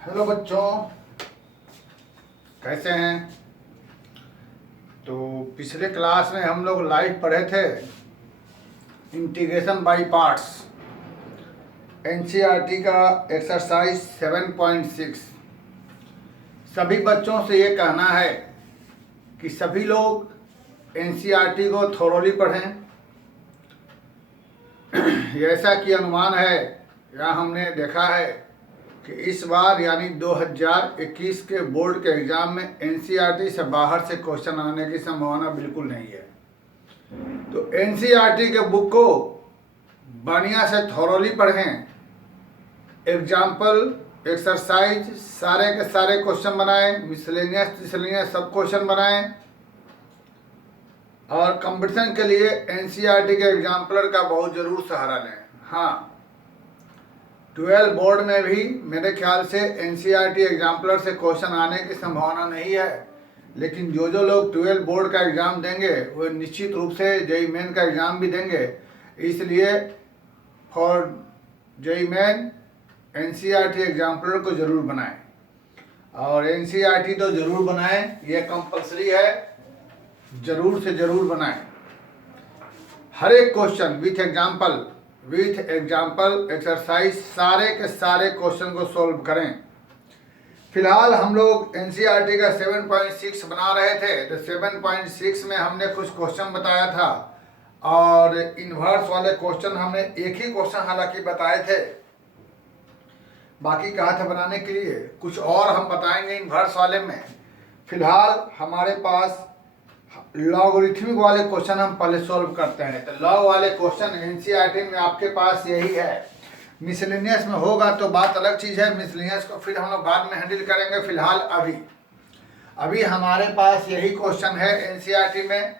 Hello बच्चों, कैसे हैं। तो पिछले क्लास में हम लोग लाइव पढ़े थे इंटीग्रेशन बाय पार्ट्स, एनसीईआरटी का एक्सरसाइज 7.6। सभी बच्चों से ये कहना है कि सभी लोग एनसीईआरटी को थोरोली पढ़ें। ऐसा कि अनुमान है या हमने देखा है कि इस बार यानी 2021 के बोर्ड के एग्ज़ाम में एनसीईआरटी से बाहर से क्वेश्चन आने की संभावना बिल्कुल नहीं है। तो एनसीईआरटी के बुक को बढ़िया से थॉरोली पढ़ें, एग्जाम्पल एक्सरसाइज सारे के सारे क्वेश्चन बनाएं, मिसलेनियस सब क्वेश्चन बनाएं और कंपटीशन के लिए एनसीईआरटी के एग्जाम्पलर का बहुत ज़रूर सहारा लें। हाँ, 12 बोर्ड में भी मेरे ख्याल से एनसीईआरटी एग्जाम्पलर से क्वेश्चन आने की संभावना नहीं है, लेकिन जो लोग 12 बोर्ड का एग्ज़ाम देंगे वो निश्चित रूप से जेईई मेन का एग्ज़ाम भी देंगे। इसलिए for JEE main NCERT exemplar को ज़रूर बनाएं और एनसीईआरटी तो ज़रूर बनाएं, ये कंपलसरी है, ज़रूर से ज़रूर बनाएं। हर एक क्वेश्चन विथ एग्जाम्पल एक्सरसाइज सारे के सारे क्वेश्चन को सॉल्व करें। फिलहाल हम लोग एनसीईआरटी का 7.6 बना रहे थे। तो 7.6 में हमने कुछ क्वेश्चन बताया था और इन्वर्स वाले क्वेश्चन हमने एक ही क्वेश्चन हालांकि बताए थे, बाकी कहा था बनाने के लिए, कुछ और हम बताएंगे इन्वर्स वाले में। फिलहाल हमारे पास लॉगरिथमिक वाले क्वेश्चन हम पहले सॉल्व करते हैं। तो लॉग वाले क्वेश्चन एनसीईआरटी में आपके पास यही है। मिसलेनियस में होगा तो बात अलग चीज़ है, मिसलेनियस को फिर हम लोग बाद में हैंडल करेंगे। फिलहाल अभी हमारे पास यही क्वेश्चन है एनसीईआरटी में।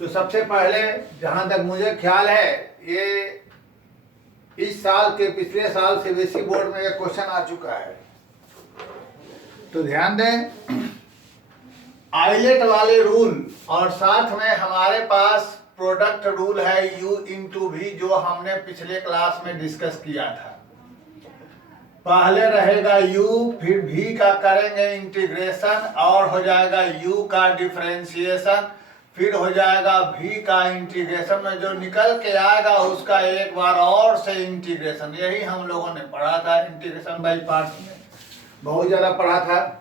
तो सबसे पहले जहाँ तक मुझे ख्याल है ये इस साल के पिछले साल सीबीएसई बोर्ड में ये क्वेश्चन आ चुका है। तो ध्यान दें, आइलेट वाले रूल और साथ में हमारे पास प्रोडक्ट रूल है u इंटू v, जो हमने पिछले क्लास में डिस्कस किया था। पहले रहेगा u, फिर v का करेंगे इंटीग्रेशन और हो जाएगा u का डिफरेंशिएशन, फिर हो जाएगा v का इंटीग्रेशन में जो निकल के आएगा उसका एक बार और से इंटीग्रेशन। यही हम लोगों ने पढ़ा था इंटीग्रेशन बाय पार्ट्स में, बहुत ज़्यादा पढ़ा था।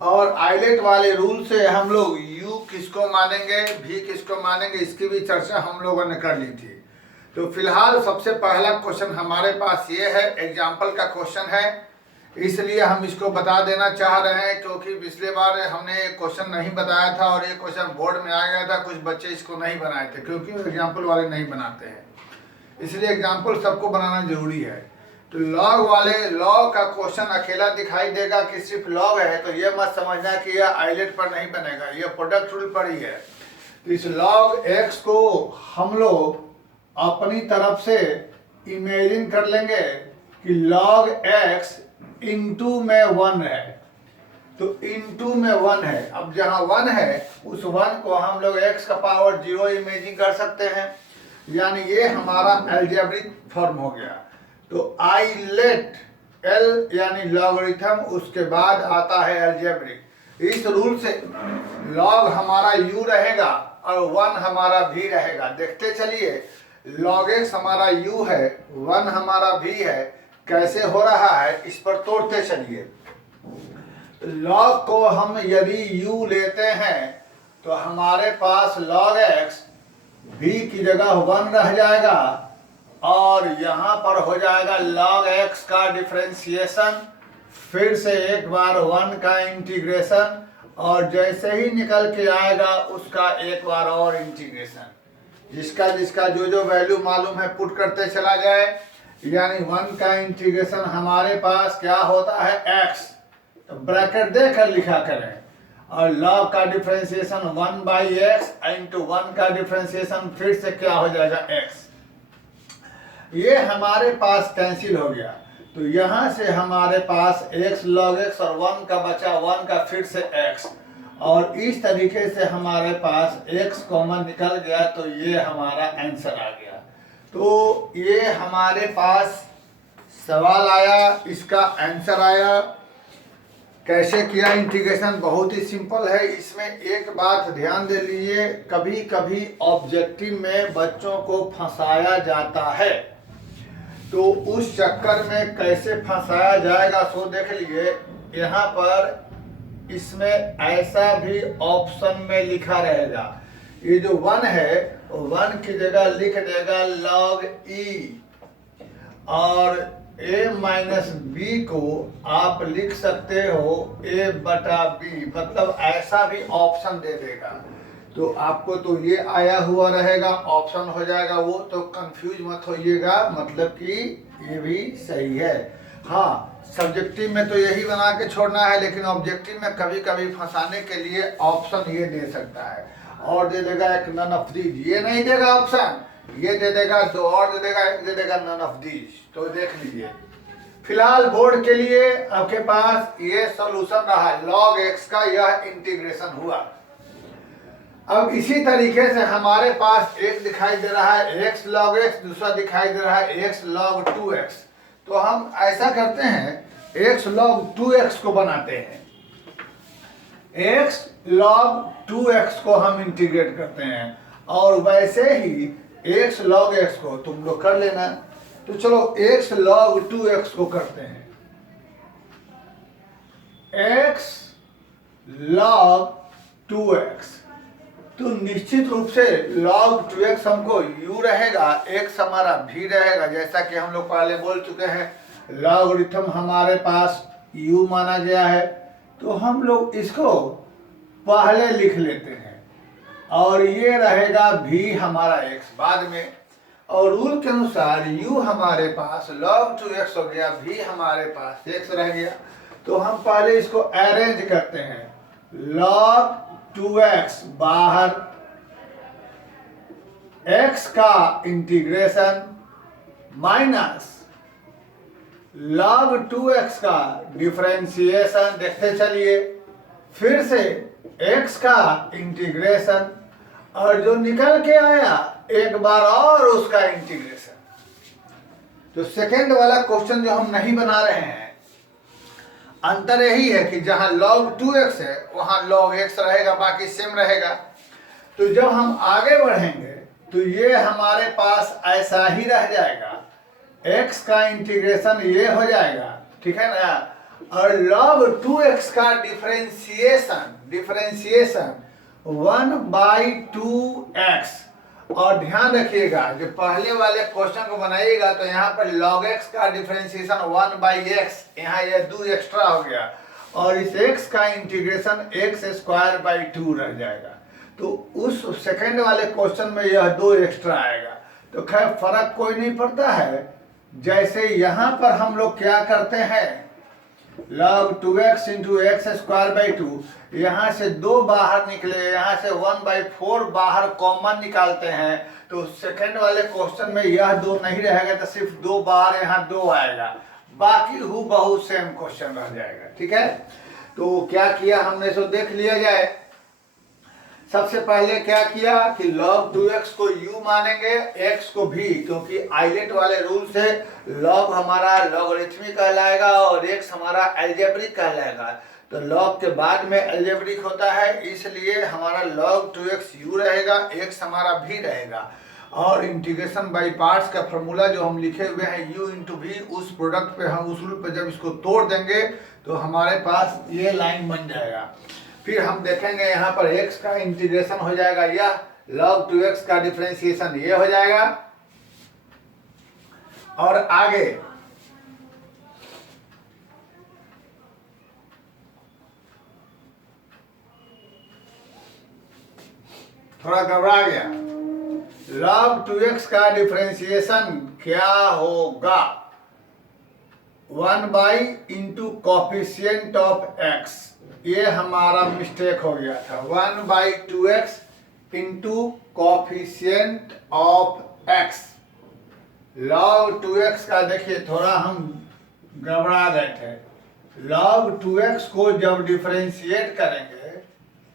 और आइलेट वाले रूल से हम लोग u किसको मानेंगे v किसको मानेंगे इसकी भी चर्चा हम लोगों ने कर ली थी। तो फिलहाल सबसे पहला क्वेश्चन हमारे पास ये है, एग्जाम्पल का क्वेश्चन है, इसलिए हम इसको बता देना चाह रहे हैं क्योंकि पिछले बार हमने क्वेश्चन नहीं बताया था और ये क्वेश्चन बोर्ड में आ गया था। कुछ बच्चे इसको नहीं बनाए थे क्योंकि वो एग्जाम्पल वाले नहीं बनाते हैं, इसलिए एग्जाम्पल सबको बनाना जरूरी है। तो लॉग का क्वेश्चन अकेला दिखाई देगा कि सिर्फ लॉग है, तो ये मत समझना कि यह आइलेट पर नहीं बनेगा, यह प्रोडक्ट रूल पर ही है। तो इस लॉग एक्स को हम लोग अपनी तरफ से इमेजिन कर लेंगे कि लॉग एक्स इंटू में 1 है। तो इंटू में 1 है, अब जहाँ 1 है उस 1 को हम लोग एक्स का पावर 0 इमेजिन कर सकते हैं, यानी ये हमारा अलजेब्रिक फॉर्म हो गया। तो आइलेट एल यानी लॉगरिथम, उसके बाद आता है अलजेब्रिक। इस रूल से लॉग हमारा u रहेगा और 1 हमारा v रहेगा। देखते चलिए, लॉग एक्स हमारा u है, 1 हमारा v है, कैसे हो रहा है इस पर तोड़ते चलिए। लॉग को हम यदि u लेते हैं तो हमारे पास लॉग एक्स v की जगह 1 रह जाएगा और यहाँ पर हो जाएगा log x का डिफरेंशिएशन, फिर से एक बार 1 का इंटीग्रेशन और जैसे ही निकल के आएगा उसका एक बार और इंटीग्रेशन। जिसका जो वैल्यू मालूम है पुट करते चला जाए, यानी 1 का इंटीग्रेशन हमारे पास क्या होता है x, तो ब्रैकेट देकर लिखा करें, और log का डिफरेंशिएशन 1/x इंटू 1 का डिफरेंशिएशन फिर से क्या हो जाएगा x। ये हमारे पास कैंसिल हो गया, तो यहाँ से हमारे पास x log x और 1 का बचा, 1 का फिर से x, और इस तरीके से हमारे पास x कॉमन निकल गया, तो ये हमारा आंसर आ गया। तो ये हमारे पास सवाल आया, इसका आंसर आया। कैसे किया इंटीग्रेशन? बहुत ही सिंपल है। इसमें एक बात ध्यान दे लीजिए, कभी कभी ऑब्जेक्टिव में बच्चों को फंसाया जाता है, तो उस चक्कर में कैसे फंसाया जाएगा सो देख लिए। यहाँ पर इसमें ऐसा भी ऑप्शन में लिखा रहेगा, ये जो 1 है 1 की जगह लिख देगा log e, और a माइनस बी को आप लिख सकते हो a बटा बी, मतलब ऐसा भी ऑप्शन दे देगा। तो आपको तो ये आया हुआ रहेगा, ऑप्शन हो जाएगा वो, तो कंफ्यूज मत होइएगा, मतलब कि ये भी सही है। हाँ, सब्जेक्टिव में तो यही बना के छोड़ना है, लेकिन ऑब्जेक्टिव में कभी कभी फंसाने के लिए ऑप्शन ये दे सकता है, और दे देगा एक नन ऑफ दीज, ये नहीं देगा ऑप्शन, ये दे देगा दो और दे देगा, एक दे देगा नन ऑफ दीज। तो देख लीजिए, फिलहाल बोर्ड के लिए आपके पास ये सॉल्यूशन रहा, log x का यह इंटीग्रेशन हुआ। अब इसी तरीके से हमारे पास एक दिखाई दे रहा है x log x, दूसरा दिखाई दे रहा है x log 2x। तो हम ऐसा करते हैं, x log 2x को बनाते हैं, x log 2x को हम इंटीग्रेट करते हैं, और वैसे ही x log x को तुम लोग कर लेना। तो चलो x log 2x को करते हैं, x log 2x। तो निश्चित रूप से log 2x हमको u रहेगा, x हमारा v रहेगा, जैसा कि हम लोग पहले बोल चुके हैं, लॉगरिथम हमारे पास u माना गया है। तो हम लोग इसको पहले लिख लेते हैं, और ये रहेगा v हमारा x बाद में, और रूल के अनुसार u हमारे पास log 2x हो गया, v हमारे पास x रह गया। तो हम पहले इसको अरेंज करते हैं, log 2x बाहर, x का इंटीग्रेशन माइनस log 2x का डिफरेंशिएशन, देखते चलिए, फिर से x का इंटीग्रेशन, और जो निकल के आया एक बार और उसका इंटीग्रेशन। तो सेकेंड वाला क्वेश्चन जो हम नहीं बना रहे हैं, अंतर यही है कि जहां log 2x है वहां log x रहेगा, बाकी सेम रहेगा। तो जब हम आगे बढ़ेंगे तो ये हमारे पास ऐसा ही रह जाएगा, x का इंटीग्रेशन ये हो जाएगा, ठीक है ना, और log 2x का डिफरेंशिएशन 1/2x। और ध्यान रखिएगा, जो पहले वाले क्वेश्चन को बनाइएगा तो यहाँ पर log x का डिफरेंशिएशन 1/x, यहाँ ये 2 एक्स्ट्रा हो गया, और इस x का इंटीग्रेशन x² 2 रह जाएगा। तो उस सेकंड वाले क्वेश्चन में यह 2 एक्स्ट्रा आएगा। तो खैर फर्क कोई नहीं पड़ता है। जैसे यहाँ पर हम लोग क्या करते हैं, log 2x इंटू x² 2, यहाँ से 2 बाहर निकले, यहाँ से 1/4 बाहर कॉमन निकालते हैं। तो सेकंड वाले क्वेश्चन में यह 2 नहीं रहेगा, तो सिर्फ 2 बाहर, यहाँ 2 आएगा, बाकी हूबहू सेम क्वेश्चन रह जाएगा, ठीक है। तो क्या किया हमने, सो देख लिया जाए। सबसे पहले क्या किया कि log 2x को u मानेंगे, x को v, क्योंकि आइलेट वाले रूल से log हमारा लॉगरिथमिक कहलाएगा और x हमारा अलजेब्रिक कहलाएगा। तो log के बाद में अलजेब्रिक होता है, इसलिए हमारा log 2x u रहेगा, x हमारा v रहेगा। और इंटीग्रेशन बाई पार्ट्स का फॉर्मूला जो हम लिखे हुए हैं u इंटू v, उस प्रोडक्ट पे हम उस रूल पे जब इसको तोड़ देंगे तो हमारे पास ये लाइन बन जाएगा। फिर हम देखेंगे यहाँ पर x का इंटीग्रेशन हो जाएगा, यह log 2x का डिफरेंशिएशन ये हो जाएगा, और आगे थोड़ा घबरा गया, log 2x का डिफरेंशिएशन क्या होगा, 1 इंटू कॉफिशिएंट ऑफ x, ये हमारा मिस्टेक हो गया था, 1/2x into coefficient of x। log 2x का देखिए थोड़ा हम गड़बड़ा गए थे, log 2x को जब डिफरेंशिएट करेंगे,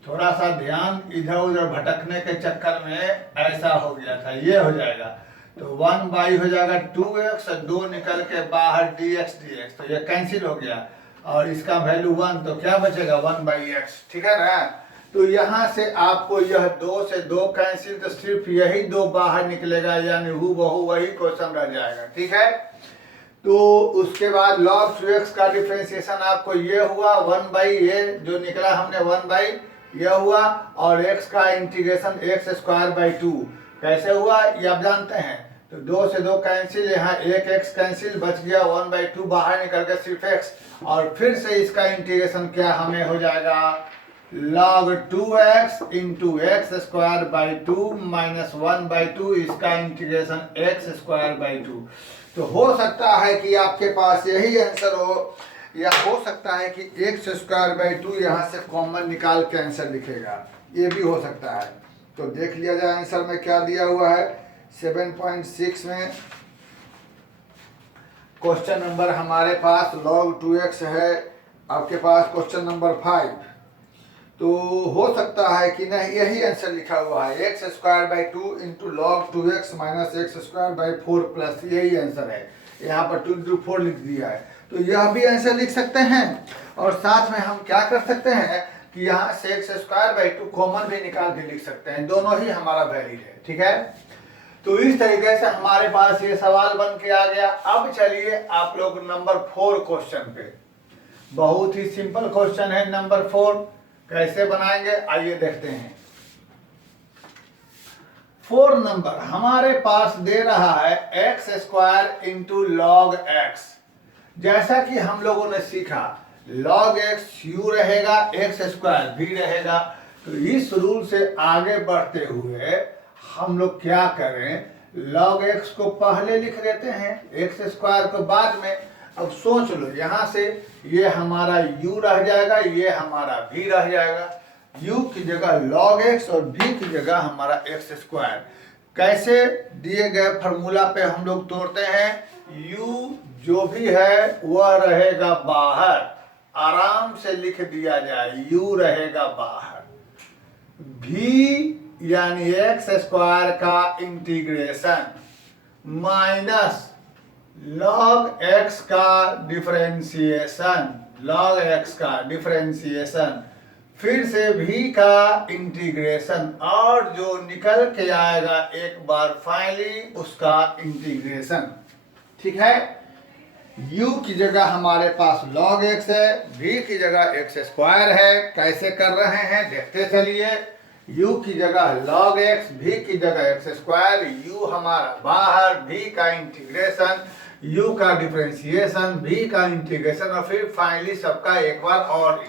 थोड़ा सा ध्यान इधर उधर भटकने के चक्कर में ऐसा हो गया था, ये हो जाएगा। तो 1 हो जाएगा 2x और 2 निकल के बाहर dx dx, तो ये कैंसिल हो गया और इसका वैल्यू 1, तो क्या बचेगा 1/x, ठीक है ना। तो यहाँ से आपको यह 2 से 2 कैंसिल, तो सिर्फ यही 2 बाहर निकलेगा, यानी हूबहू वही क्वेश्चन रह जाएगा, ठीक है। तो उसके बाद log 2x का डिफरेंशिएशन आपको ये हुआ 1/ये जो निकला हमने 1/, यह हुआ, और x का इंटीग्रेशन x²/2 कैसे हुआ ये आप जानते हैं। तो 2 से 2 कैंसिल, यहाँ एक x कैंसिल, बच गया 1/2 बाहर निकल के सिर्फ x, और फिर से इसका इंटीग्रेशन क्या हमें हो जाएगा log 2x into x²/2 minus 1/2, इसका इंटीग्रेशन x²/2। तो हो सकता है कि आपके पास यही आंसर हो, या हो सकता है कि x²/2 यहाँ से कॉमन निकाल के आंसर लिखेगा, ये भी हो सकता है। तो देख लिया जाए आंसर में क्या दिया हुआ है। 7.6 में क्वेश्चन नंबर हमारे पास log 2x है, आपके पास क्वेश्चन नंबर 5। तो हो सकता है कि नहीं यही आंसर लिखा हुआ है x²/2 into log 2x minus x²/4 plus, यही आंसर है। यहाँ पर 2 into 4 लिख दिया है, तो यह भी आंसर लिख सकते हैं। और साथ में हम क्या कर सकते हैं कि यहाँ से x²/2 कॉमन भी निकाल के लिख सकते हैं, दोनों ही हमारा वैलिड है, ठीक है। तो इस तरीके से हमारे पास ये सवाल बन के आ गया। अब चलिए आप लोग नंबर 4 क्वेश्चन पे, बहुत ही सिंपल क्वेश्चन है नंबर 4, कैसे बनाएंगे आइए देखते हैं। 4 नंबर हमारे पास दे रहा है x² इंटू log x। जैसा कि हम लोगों ने सीखा log x u रहेगा, x² भी रहेगा। तो इस रूल से आगे बढ़ते हुए हम लोग क्या करें, log x को पहले लिख देते हैं, x² को बाद में। अब सोच लो, यहाँ से ये हमारा u रह जाएगा, ये हमारा v रह जाएगा। u की जगह log x और v की जगह हमारा x²। कैसे दिए गए फार्मूला पे हम लोग तोड़ते हैं, u जो भी है वह रहेगा बाहर, आराम से लिख दिया जाए u रहेगा बाहर, v यानी x² का इंटीग्रेशन माइनस log x का डिफरेंशिएशन, log x का डिफरेंशिएशन, फिर से v का इंटीग्रेशन, और जो निकल के आएगा एक बार फाइनली उसका इंटीग्रेशन, ठीक है। u की जगह हमारे पास log x है, v की जगह x² है। कैसे कर रहे हैं देखते चलिए। u की जगह log x, v की जगह x², u हमारा बाहर, v का इंटीग्रेशन, u का डिफरेंशिएशन, v का इंटीग्रेशन, और फिर फाइनली सबका एक बार और।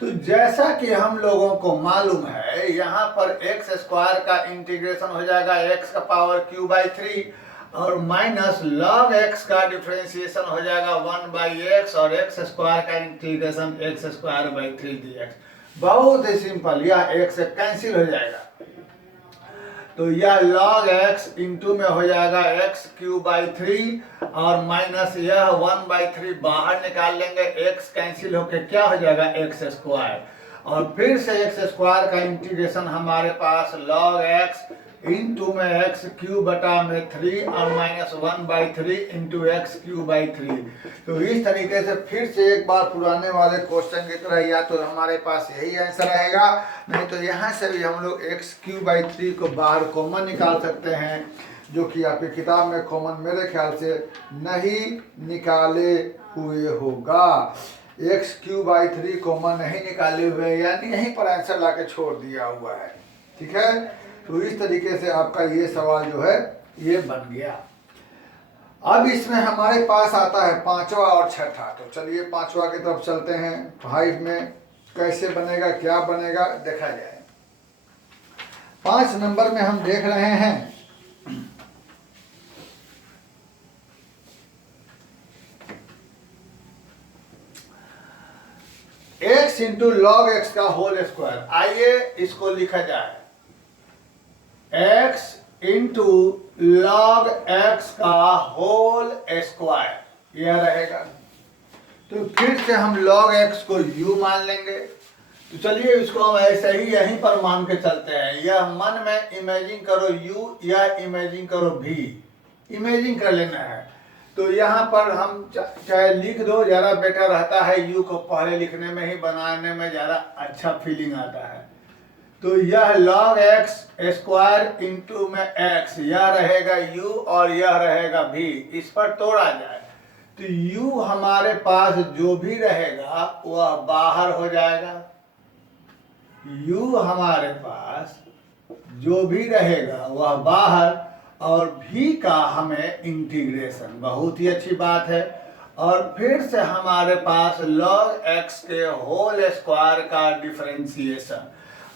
तो जैसा कि हम लोगों को मालूम है, यहाँ पर x² का इंटीग्रेशन हो जाएगा x का पावर q/3 और माइनस log x का डिफरेंशिएशन हो जाएगा 1/x और x² का इंटीग्रेशन x²/3 dx। बहुत ही सिंपल, यह x से कैंसिल हो जाएगा, तो यह log x इंटू में हो जाएगा x³ और माइनस यह 1/3 बाहर निकाल लेंगे, x कैंसिल होकर क्या हो जाएगा x², और फिर से x² का इंटीग्रेशन हमारे पास log x इंटू में x³/3 और माइनस 1/3 इंटू x³/3। तो इस तरीके से फिर से एक बार पुराने वाले क्वेश्चन की तरह, या तो हमारे पास यही आंसर रहेगा, नहीं तो यहाँ से भी हम लोग x³ को बाहर कॉमन निकाल सकते हैं, जो कि आपकी किताब में कॉमन मेरे ख्याल से नहीं निकाले हुए होगा। x³ कॉमन नहीं निकाले हुए, यानी यहीं पर आंसर ला के छोड़ दिया हुआ है, ठीक है। तो इस तरीके से आपका ये सवाल जो है ये बन गया। अब इसमें हमारे पास आता है 5वां और 6ठा। तो चलिए 5वां की तरफ चलते हैं। 5 में कैसे बनेगा, क्या बनेगा देखा जाए। 5 नंबर में हम देख रहे हैं x इंटू log x का होल स्क्वायर। आइए इसको लिखा जाए, x इंटू log x का होल स्क्वायर यह रहेगा। तो फिर से हम log x को u मान लेंगे, तो चलिए इसको हम ऐसे ही यहीं पर मान के चलते हैं। यह मन में इमेजिन करो u या इमेजिन करो v, इमेजिन कर लेना है। तो यहाँ पर हम चाहे लिख दो, ज़्यादा बेटर रहता है, u को पहले लिखने में ही बनाने में ज़्यादा अच्छा फीलिंग आता है। तो यह log x स्क्वायर इंटू में x, यह रहेगा u और यह रहेगा v, इस पर तोड़ा जाए तो u हमारे पास जो भी रहेगा वह बाहर हो जाएगा। u हमारे पास जो भी रहेगा वह बाहर, और v का हमें इंटीग्रेशन, बहुत ही अच्छी बात है। और फिर से हमारे पास log x के होल स्क्वायर का डिफरेंशिएशन,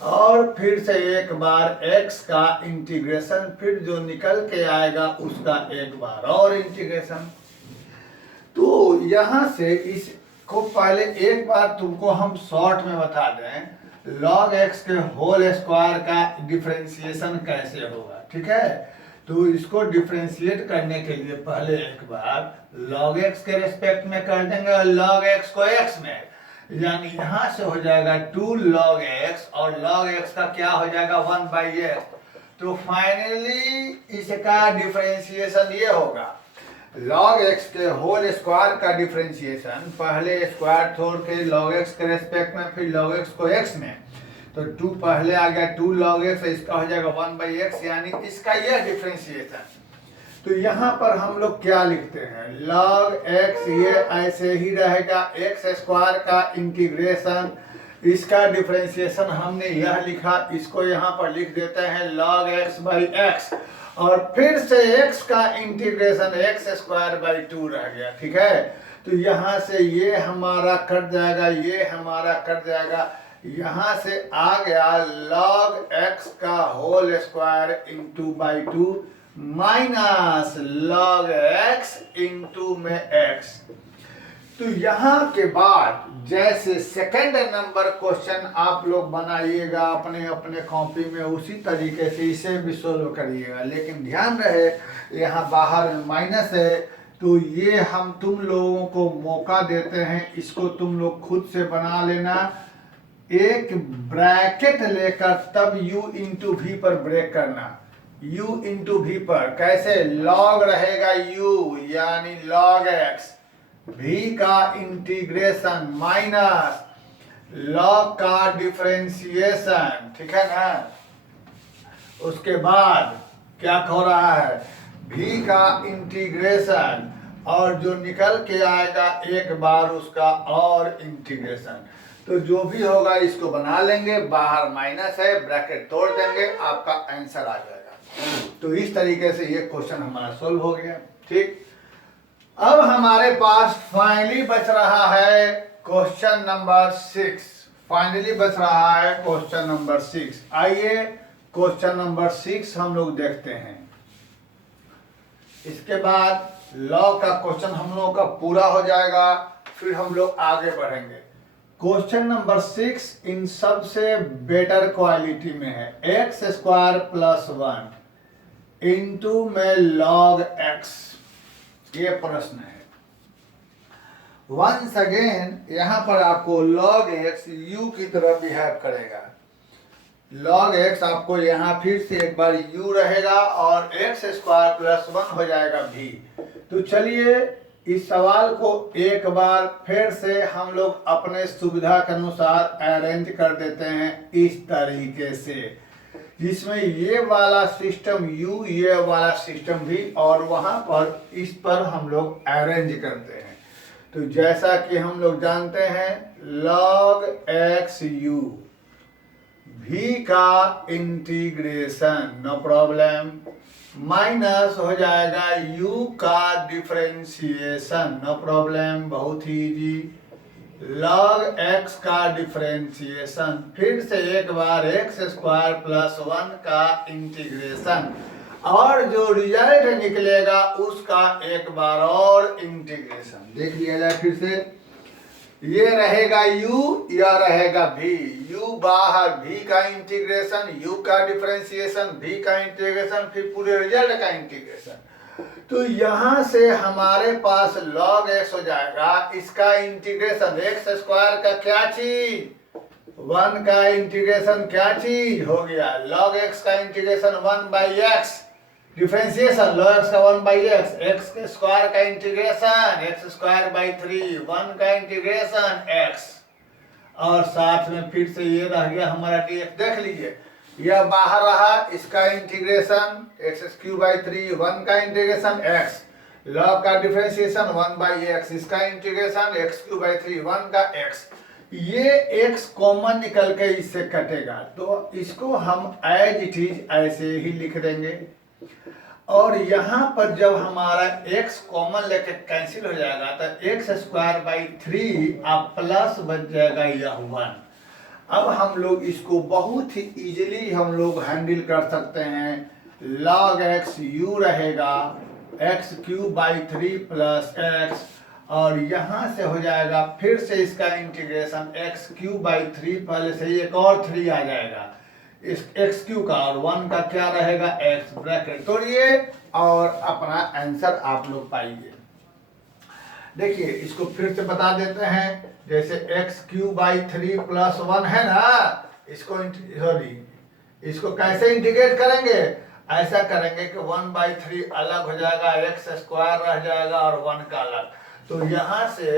और फिर से एक बार x का इंटीग्रेशन, फिर जो निकल के आएगा उसका एक बार और इंटीग्रेशन। तो यहाँ से इसको पहले एक बार तुमको हम शॉर्ट में बता दें, log x के होल स्क्वायर का डिफरेंशिएशन कैसे होगा, ठीक है। तो इसको डिफरेंशिएट करने के लिए पहले एक बार log x के रेस्पेक्ट में कर देंगे और log x को x में, यानी यहाँ से हो जाएगा 2 log x और log x का क्या हो जाएगा 1/x। तो फाइनली इसका डिफरेंशिएशन ये होगा, log x के होल स्क्वायर का डिफरेंशिएशन, पहले स्क्वायर छोड़ के log x के रेस्पेक्ट में, फिर log x को x में, तो 2 पहले आ गया 2 log x, इसका हो जाएगा 1/x, यानी इसका यह डिफरेंशिएशन। तो यहाँ पर हम लोग क्या लिखते हैं, log x ये ऐसे ही रहेगा, x स्क्वायर का इंटीग्रेशन, इसका डिफरेंशिएशन हमने यह लिखा, इसको यहाँ पर लिख देते हैं log x/x, और फिर से x का इंटीग्रेशन x स्क्वायर बाई 2 रह गया, ठीक है। तो यहाँ से ये हमारा कट जाएगा, ये हमारा कट जाएगा, यहाँ से आ गया log x का whole square into by 2 minus log x into में x। तो यहाँ के बाद जैसे सेकंड नंबर क्वेश्चन आप लोग बनाइएगा अपने अपने कॉपी में, उसी तरीके से इसे भी सोल्व करिएगा, लेकिन ध्यान रहे यहाँ बाहर माइनस है, तो ये हम तुम लोगों को मौका देते हैं, इसको तुम लोग खुद से बना लेना, एक ब्रैकेट लेकर तब u इंटू वी पर ब्रेक करना, u इंटू वी पर कैसे, log रहेगा u यानी log x, v का इंटीग्रेशन माइनस log का डिफरेंशिएशन, ठीक है ना। उसके बाद क्या हो रहा है, v का इंटीग्रेशन, और जो निकल के आएगा एक बार उसका और इंटीग्रेशन। तो जो भी होगा इसको बना लेंगे, बाहर माइनस है, ब्रैकेट तोड़ देंगे, आपका आंसर आ जाएगा। तो इस तरीके से ये क्वेश्चन हमारा सोल्व हो गया, ठीक। अब हमारे पास फाइनली बच रहा है क्वेश्चन नंबर 6, फाइनली बच रहा है क्वेश्चन नंबर 6। आइए क्वेश्चन नंबर 6 हम लोग देखते हैं, इसके बाद लॉ का क्वेश्चन हम लोगों का पूरा हो जाएगा, फिर हम लोग आगे बढ़ेंगे। क्वेश्चन नंबर 6 इन सबसे बेटर क्वालिटी में है, एक्स स्क्वायर प्लस 1 इंटू में log x, ये प्रश्न है। वंस अगेन यहाँ पर आपको log x u की तरह बिहेव करेगा, log x आपको यहाँ फिर से एक बार u रहेगा और x स्क्वायर प्लस 1 हो जाएगा v। तो चलिए इस सवाल को एक बार फिर से हम लोग अपने सुविधा के अनुसार अरेंज कर देते हैं इस तरीके से, जिसमें ये वाला सिस्टम u, ये वाला सिस्टम v, और वहां पर इस पर हम लोग अरेंज करते हैं। तो जैसा कि हम लोग जानते हैं log x u, v का इंटीग्रेशन नो प्रॉब्लम, माइनस हो जाएगा u का डिफरेंशिएशन नो प्रॉब्लम, बहुत ही इजी, log x का डिफरेंशिएशन, फिर से एक बार x स्क्वायर प्लस 1 का इंटीग्रेशन, और जो रिजल्ट निकलेगा उसका एक बार और इंटीग्रेशन। देख लिया जाए फिर से, ये रहेगा u, यह रहेगा v, u बाहर, v का इंटीग्रेशन, u का डिफरेंशिएशन, v का इंटीग्रेशन, फिर पूरे रिजल्ट का इंटीग्रेशन। तो यहाँ से हमारे पास log x हो जाएगा, इसका इंटीग्रेशन x स्क्वायर का क्या चीज, 1 का इंटीग्रेशन क्या चीज हो गया, log x का integration 1/x, differentiation log x का 1/x, x के स्क्वायर का इंटीग्रेशन x²/3, 1 का इंटीग्रेशन x, और साथ में फिर से ये रह गया हमारा dx। देख लीजिए यह बाहर रहा, इसका इंटीग्रेशन x³/3, 1 का इंटीग्रेशन x, log का डिफरेंशिएशन 1/x, इसका इंटीग्रेशन x³/3, 1 का x, ये x कॉमन निकल के इससे कटेगा तो इसको हम एज इट इज ऐसे ही लिख देंगे। और यहाँ पर जब हमारा x कॉमन लेके कैंसिल हो जाएगा तो x²/3 अब प्लस बच जाएगा यह 1। अब हम लोग इसको बहुत ही इजीली हम लोग हैंडल कर सकते हैं। log x u रहेगा x³/3 प्लस x, और यहाँ से हो जाएगा फिर से इसका इंटीग्रेशन x³/3, पहले से ही एक और 3 आ जाएगा इस x³ का, और 1 का क्या रहेगा x, ब्रैकेट तोड़िए और अपना आंसर आप लोग पाइए। देखिए इसको फिर से बता देते हैं, जैसे x³/3 प्लस 1 है ना, इसको इसको कैसे इंटीग्रेट करेंगे, ऐसा करेंगे कि 1/3 अलग हो जाएगा, x² रह जाएगा और 1 का अलग, तो यहाँ से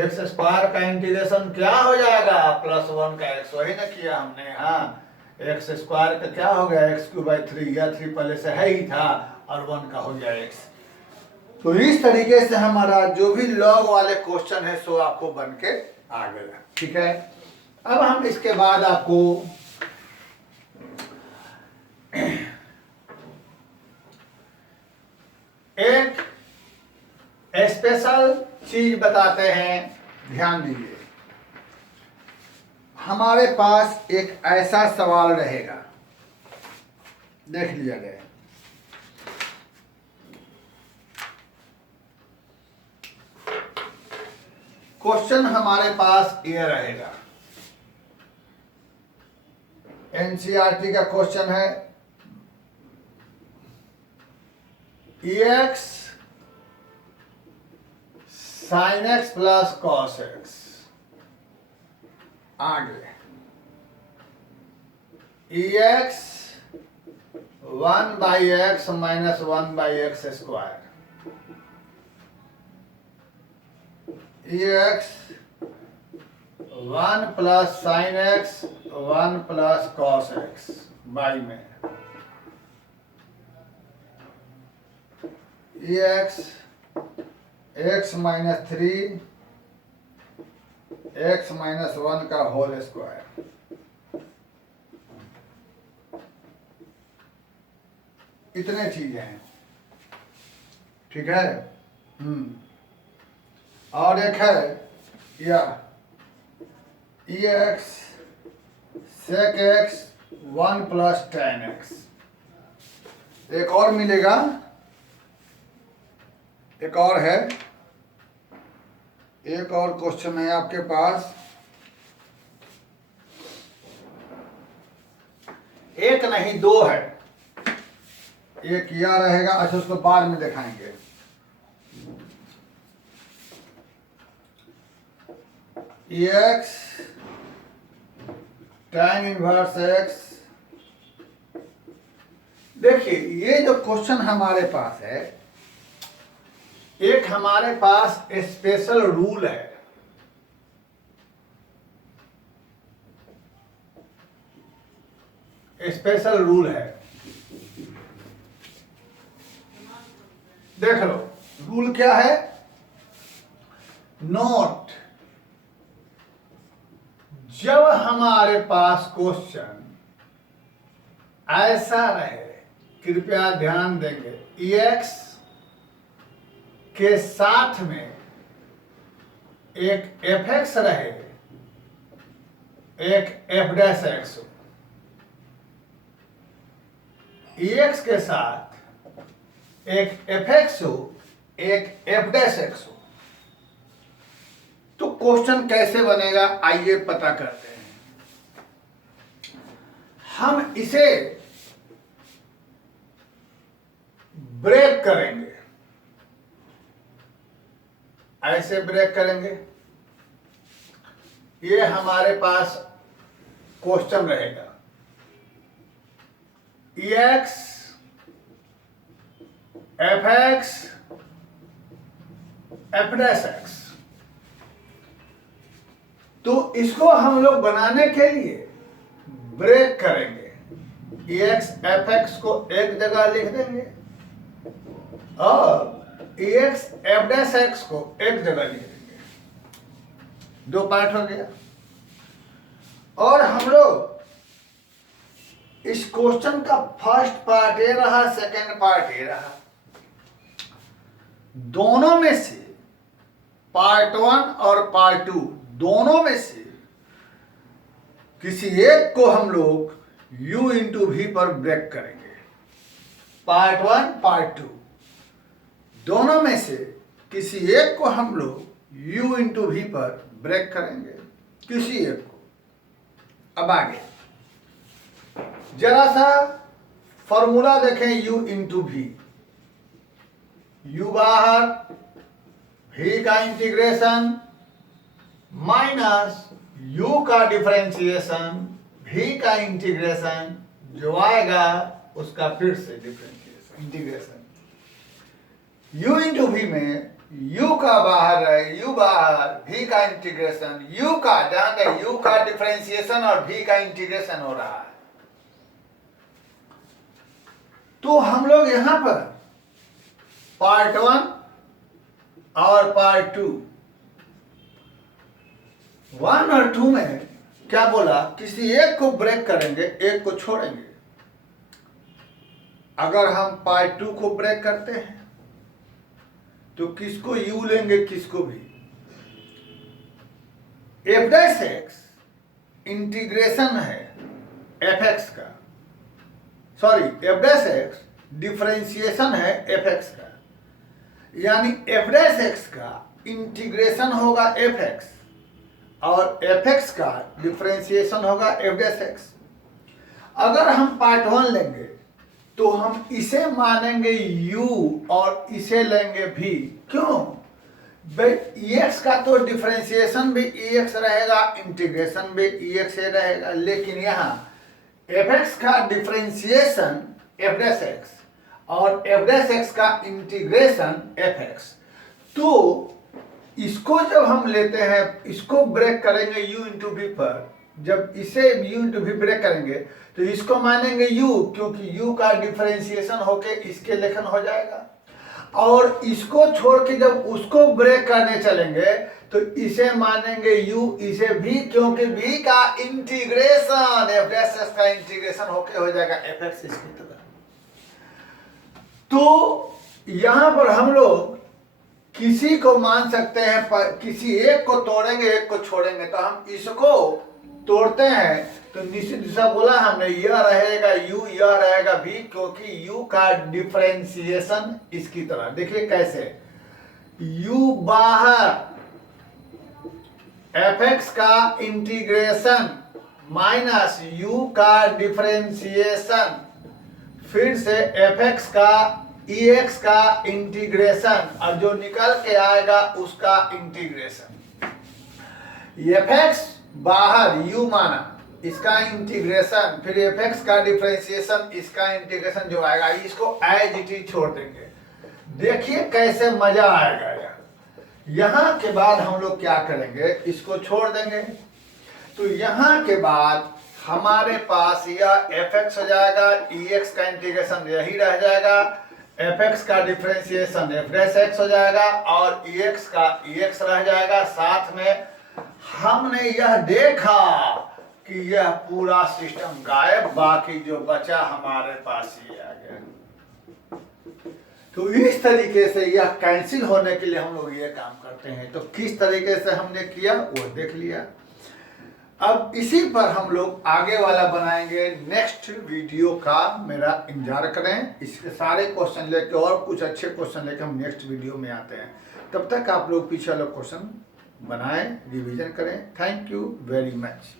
x² का इंटीग्रेशन क्या हो जाएगा +1 का x, वही ना किया हमने। हाँ, x² का क्या हो गया x³/3, या 3 पहले से है ही था, और 1 का हो गया x। तो इस तरीके से हमारा जो भी लॉग वाले क्वेश्चन है सो आपको बन के आ गया। ठीक है, अब हम इसके बाद आपको एक स्पेशल चीज बताते हैं, ध्यान दीजिए। हमारे पास एक ऐसा सवाल रहेगा, देख लिया गया, क्वेश्चन हमारे पास ये रहेगा, एनसीईआरटी का क्वेश्चन है, EX sin x plus cos x, आगे EX 1/x minus 1/x², EX 1 plus sin x 1 plus cos x by में, EX x minus 3 x minus 1 का होल स्क्वायर, इतने चीजें हैं। ठीक है, और एक है या EX sec x 1 plus tan x, एक और मिलेगा, एक और है, एक और क्वेश्चन है आपके पास, एक नहीं दो है, एक यह रहेगा, अच्छा उसको बाद में दिखाएंगे। EX tan इनवर्स x, देखिए ये जो क्वेश्चन हमारे पास है, एक हमारे पास स्पेशल रूल है, स्पेशल रूल है, देख लो रूल क्या है। नोट, जब हमारे पास क्वेश्चन ऐसा रहे, कृपया ध्यान देंगे, EX के साथ में एक fx रहे, एक f'(x) हो, EX के साथ एक fx हो, एक f'(x) हो, तो क्वेश्चन कैसे बनेगा आइए पता करते हैं। हम इसे ब्रेक करेंगे, ऐसे ब्रेक करेंगे, ये हमारे पास क्वेश्चन रहेगा EX FX F'(x). तो इसको हम लोग बनाने के लिए ब्रेक करेंगे, EX FX को एक जगह लिख देंगे और EX F'(x) को एक जगह लिख देंगे। दो पार्ट हो गया। और हम लोग इस क्वेश्चन का फर्स्ट पार्ट ये रहा, सेकंड पार्ट ये रहा। दोनों में से पार्ट 1 और पार्ट 2 दोनों में से किसी एक को हम लोग u इंटू v पर ब्रेक करेंगे। पार्ट 1 पार्ट 2 दोनों में से किसी एक को हम लोग u इंटू v पर ब्रेक करेंगे, किसी एक को। अब आगे जरा सा फॉर्मूला देखें, u इंटू v, u बाहर, v का इंटीग्रेशन माइनस u का डिफरेंशिएशन, v का इंटीग्रेशन, जो आएगा उसका फिर से differentiation integration. u into v में u का बाहर है, u बाहर, v का इंटीग्रेशन, u का ध्यान है, u का डिफरेंशिएशन और v का इंटीग्रेशन हो रहा है। तो हम लोग यहां पर पार्ट 1 और पार्ट 2, 1 और 2 में क्या बोला, किसी एक को ब्रेक करेंगे, एक को छोड़ेंगे। अगर हम पार्ट 2 को ब्रेक करते हैं तो किसको u लेंगे, किसको भी। f'(x) इंटीग्रेशन है fx का, सॉरी f'(x) डिफरेंशिएशन है fx का, यानी f'(x) का इंटीग्रेशन होगा fx और fx का डिफरेंशिएशन होगा f'(x). अगर हम पार्ट 1 लेंगे तो हम इसे मानेंगे u और इसे लेंगे v। क्यों भाई, ex का तो डिफरेंशिएशन भी ex रहेगा, इंटीग्रेशन भी ex से रहेगा, लेकिन यहाँ fx का डिफरेंशिएशन f'(x) और f'(x) का इंटीग्रेशन fx। तो इसको जब हम लेते हैं, इसको ब्रेक करेंगे u इंटू v पर, जब इसे u इंटू v ब्रेक करेंगे तो इसको मानेंगे u, क्योंकि u का डिफरेंशिएशन होके इसके लेखन हो जाएगा। और इसको छोड़ के जब उसको ब्रेक करने चलेंगे तो इसे मानेंगे u, इसे v, क्योंकि v का इंटीग्रेशन f'(x) का इंटीग्रेशन होके हो जाएगा fx इसकी तरह। तो यहां पर हम लोग किसी को मान सकते हैं, किसी एक को तोड़ेंगे, एक को छोड़ेंगे। तो हम इसको तोड़ते हैं तो निश्चित दिशा बोला हमने, यह रहेगा u, यह रहेगा v, क्योंकि u का डिफरेंशिएशन इसकी तरह। देखिए कैसे, u बाहर, fx का इंटीग्रेशन माइनस u का डिफरेंशिएशन, फिर से fx का ex का इंटीग्रेशन, और जो निकल के आएगा उसका इंटीग्रेशन। fx बाहर, u माना, इसका इंटीग्रेशन, फिर fx का डिफरेंशिएशन, इसका इंटीग्रेशन जो आएगा, इसको एज इट इज छोड़ देंगे। देखिए कैसे मजा आएगा यार। यहाँ के बाद हम लोग क्या करेंगे, इसको छोड़ देंगे। तो यहाँ के बाद हमारे पास यह fx हो जाएगा, ex का इंटीग्रेशन यही रह जाएगा, fx का डिफरेंशिएशन f'(x) हो जाएगा और ex का ex रह जाएगा। साथ में हमने यह देखा कि यह पूरा सिस्टम गायब, बाकी जो बचा हमारे पास ही आ गया। तो इस तरीके से यह कैंसिल होने के लिए हम लोग ये काम करते हैं। तो किस तरीके से हमने किया वो देख लिया। अब इसी पर हम लोग आगे वाला बनाएंगे। नेक्स्ट वीडियो का मेरा इंतजार करें। इसके सारे क्वेश्चन लेके और कुछ अच्छे क्वेश्चन लेके हम नेक्स्ट वीडियो में आते हैं। तब तक आप लोग पीछे वाला क्वेश्चन बनाएं, रिवीजन करें। Thank you very much.